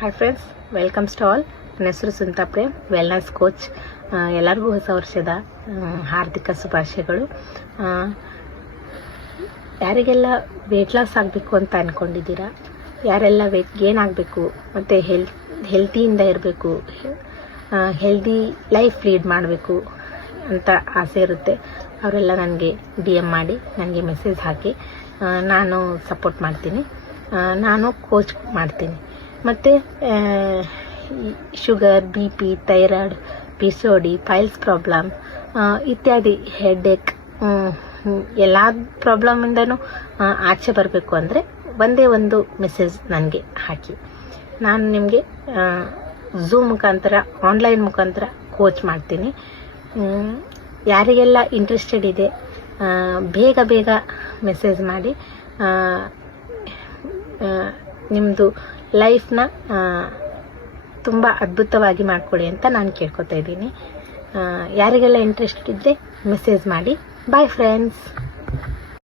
Hi friends, welcomes to all. ನನ್ನ ಹೆಸರು ಸುಂತಾ Prem, wellness coach. ಎಲ್ಲರಿಗೂ ಹೊಸ ವರ್ಷದ ಹಾರ್ದಿಕ ಶುಭಾಶಯಗಳು. ಯಾರಿಗೆಲ್ಲ ವೆಯ್ಟ್ ಲಾಸ್ ಆಗಬೇಕು ಅಂತ ಅಂದ್ಕೊಂಡಿದ್ದೀರಾ, ಯಾರೆಲ್ಲ ವೆಯ್ಟ್ ಗೇನ್ ಆಗಬೇಕು ಮತ್ತು ಹೆಲ್ತಿಯಿಂದ ಇರಬೇಕು, ಹೆಲ್ದಿ ಲೈಫ್ ಲೀಡ್ ಮಾಡಬೇಕು ಅಂತ ಆಸೆ ಇರುತ್ತೆ, ಅವರೆಲ್ಲ ನನಗೆ DM ಮಾಡಿ, ನನಗೆ ಮೆಸೇಜ್ ಹಾಕಿ. ನಾನು ಸಪೋರ್ಟ್ ಮಾಡ್ತೀನಿ. ನಾನು ಕೋಚ್ ಮಾಡ್ತೀನಿ. ಮತ್ತು sugar, BP, thyroid, PCOD, piles problem ಇತ್ಯಾದಿ, ಹೆಡ್ಏಕ್, ಎಲ್ಲ ಪ್ರಾಬ್ಲಮಿಂದನೂ ಆಚೆ ಬರಬೇಕು ಅಂದರೆ ಒಂದೇ ಒಂದು ಮೆಸೇಜ್ ನನಗೆ ಹಾಕಿ. ನಾನು ನಿಮಗೆ ಝೂಮ್ ಮುಖಾಂತರ, ಆನ್ಲೈನ್ ಮುಖಾಂತರ ಕೋಚ್ ಮಾಡ್ತೀನಿ. ಯಾರಿಗೆಲ್ಲ ಇಂಟ್ರೆಸ್ಟೆಡ್ ಇದೆ ಬೇಗ ಮೆಸೇಜ್ ಮಾಡಿ ನಿಮ್ಮದು ಲೈಫ್ನ ತುಂಬ ಅದ್ಭುತವಾಗಿ ಮಾಡಿಕೊಡಿ ಅಂತ ನಾನು ಕೇಳ್ಕೊತಾ ಇದ್ದೀನಿ. ಯಾರಿಗೆಲ್ಲ ಇಂಟ್ರೆಸ್ಟ್ ಇದ್ದರೆ ಮೆಸೇಜ್ ಮಾಡಿ. Bye friends.